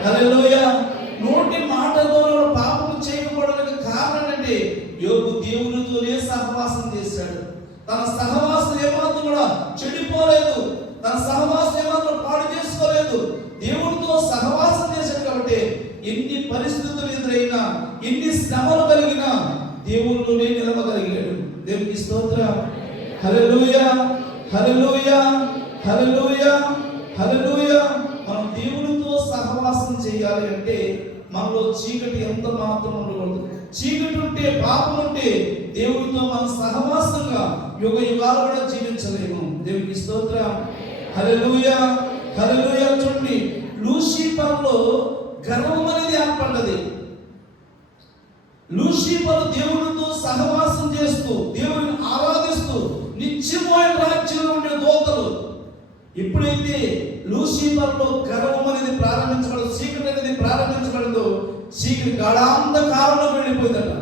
హల్లెలూయా. నోటి మాట ద్వారా పాపం చేయకపోవడానికి కారణం అంటే యోబు దేవునితోనే సహవాసం చేశాడు. తన సహవాసం ఏమాత్రం కూడా చెడిపోలేదు. తన సహవాసం ఏమాత్రం పాడు చేసుకోలేదు. దేవుడితో సహవాసం చేశాడు కాబట్టి ఎన్ని పరిస్థితులు ఎదురైనా, ఎన్ని శ్రమలు కలిగినా దేవుడిలోనే నిలవగలిగాడు. దేవునికి స్తోత్రం. హల్లెలూయా, హల్లెలూయా, హల్లెలూయా, హల్లెలూయా. మనం దేవుడితో సహవాసం చేయాలి అంటే మనలో చీకటి ఎంత మాత్రం ఉండకూడదు. చీకటి ఉంటే, పాపం ఉంటే దేవుడితో మనం సహవాసంగా యుగ యుగాలు కూడా జీవించలేము. దేవునికి స్తోత్రం. హల్లెలూయా, హల్లెలూయా. చూడండి, లూసిఫర్లో గర్వం అనేది ఏర్పడ్డది. లూసిఫర్ దేవుడితో సహవాసం చేస్తూ, దేవుడిని ఆరాధిస్తూ నిత్యము ఆయన రాజ్యంలో ఉండే దూతలు ఎప్పుడైతే లూసిఫర్లో గర్వం అనేది ప్రారంభించబడదు, చీకటి అనేది ప్రారంభించబడదు, చీకటి గాఢాంధకారంలో వెళ్ళిపోయిందట.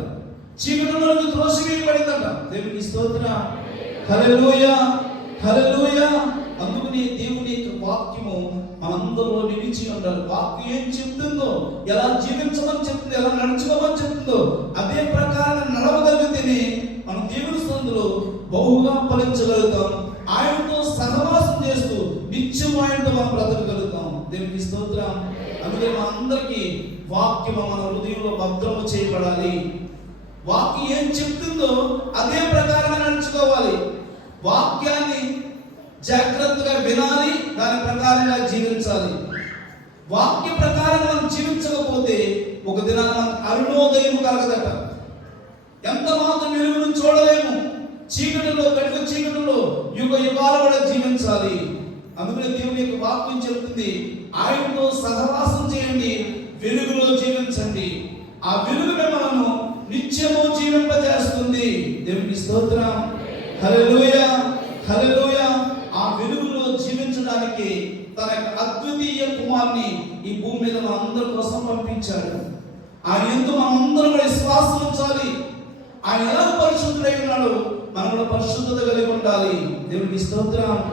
చీకటిలోకి త్రోసివేయబడిందట. దేవునికి స్తోత్రం. హల్లెలూయా, హల్లెలూయా. అందుకని దేవుని యొక్క వాక్యము మనందరిలో నిలిచి ఉండాలి. వాక్యం ఏం చెప్తుందో, ఎలా జీవించమని చెప్తుందో, ఎలా నడుచుకోమని చెప్తుందో అదే ప్రకారం నడవగలిగితేనే మనం దేవుని సందులో బహుగా ఫలించగలుగుతాం. ఆయనతో సహవాసం చేస్తూ నిత్యం ఆయనతో మనం బ్రతకగలుగుతాం. దేవునికి స్తోత్రం. అందుకే మనందరికీ వాక్యము మన హృదయంలో భద్రము చేయబడాలి. వాక్యం ఏం చెప్తుందో అదే ప్రకారంగా నడుచుకోవాలి. వాక్యాన్ని జాగ్రత్తగా వినాలి, దాని ప్రకారంగా జీవించాలి. వాక్య ప్రకారం మనం జీవించకపోతే ఒక దినాన మనకు అరుణోదయం కలగదట. ఎంత మాత్రం వెలుగును చూడలేము. చీకటిలో, కడుగు చీకటిలో యుగ యుగాలు కూడా జీవించాలి. అందుకని దేవుని యొక్క వాక్యం చెప్తుంది, ఆయనతో సహవాసం చేయండి, వెలుగులో జీవించండి. ఆ వెలుగు మనను నిత్యము జీవింపజేస్తుంది. దేవునికి స్తోత్రం. హల్లెలూయా, హల్లెలూయా. ఆ వెలుగులో జీవించడానికి తన అద్వితీయ కుమారుని ఈ భూమి మీద మనందరి కోసం పంపించాడు. ఆయన ఎందుకు మనందరం కూడా విశ్వాసం ఉంచాలి. ఆయన ఎలా పరిశుద్ధుడై ఉన్నాడో మనం కూడా పరిశుద్ధత కలిగి ఉండాలి. దేవునికి స్తోత్రం.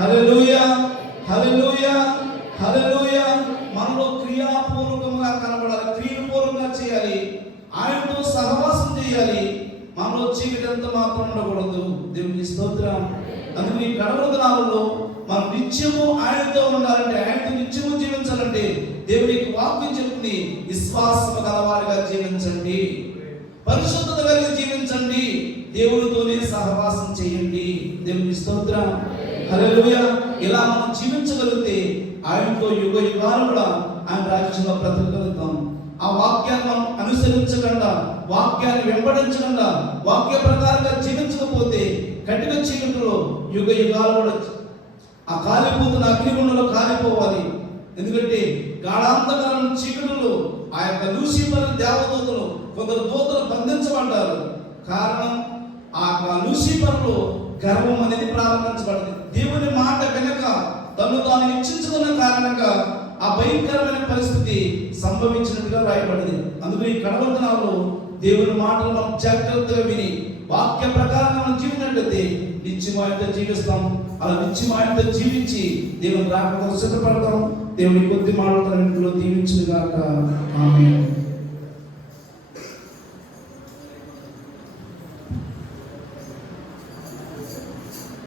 హల్లెలూయా, హల్లెలూయా, హల్లెలూయా. మనలో క్రియాపూర్వకంగా కనబడాలి, క్రియాపూర్వకంగా చేయాలి, ఆయనతో సహవాసం చేయాలి. మనలో చీకటి ఎంత మాత్రం ఉండకూడదు. దేవునికి స్తోత్రం. అందుకే ఈ కడవల దినాలలో మనం నిత్యము ఆయనతో ఉండాలంటే, ఆయనతో నిత్యము జీవించాలంటే దేవునికి వాక్యం చెప్తుంది, విశ్వాసము గలవారిగా జీవించండి, పరిశుద్ధత కలిగి జీవించండి, దేవునితోనే సహవాసం చేయండి. దేవునికి స్తోత్రం. హల్లెలూయా. ఇలా మనం జీవించగలిగితే ఆయనతో యుగ యుగాలు కూడా ఆయన రాజ్యంలో బ్రతకగలుగుతాం. ఆ వాక్యాన్ని మనం అనుసరించకుండా, వాక్యాన్ని వెంబడించకుండా, వాక్య ప్రకారంగా జీవించకపోతే కఠిన చీకటిలో యుగ యుగాలు కూడా ఆ కాలిపోతున్న అగ్నిగుండంలో కాలిపోవాలి. ఎందుకంటే గాఢాంధకారం చీకటిలో ఆ యొక్క లూసిఫర్ దేవదూతలు కొందరు దూతలు బంధించబడ్డారు. కారణం ఆ లూసిఫర్లో గర్వం అనేది ప్రారంభించబడింది. దేవుని మాట వెనక తను తాను ఇచ్చించుకున్న కారణంగా ఆ భయంకరమైన పరిస్థితి సంభవించినట్టుగా రాయబడింది. అందుకే ఈ కడవరి దినాల్లో దేవుని మాటలు మనం జాగ్రత్తగా విని వాక్య ప్రకారం మనం జీవించినట్లయితే నిత్యమాయంతో జీవిస్తాం. అలా నిత్యమాయంతో జీవించి దేవుని రాకడ సిద్ధపడతాం. దేవుని కొద్ది మాటలతో దీవించుగాక. ఆమేన్.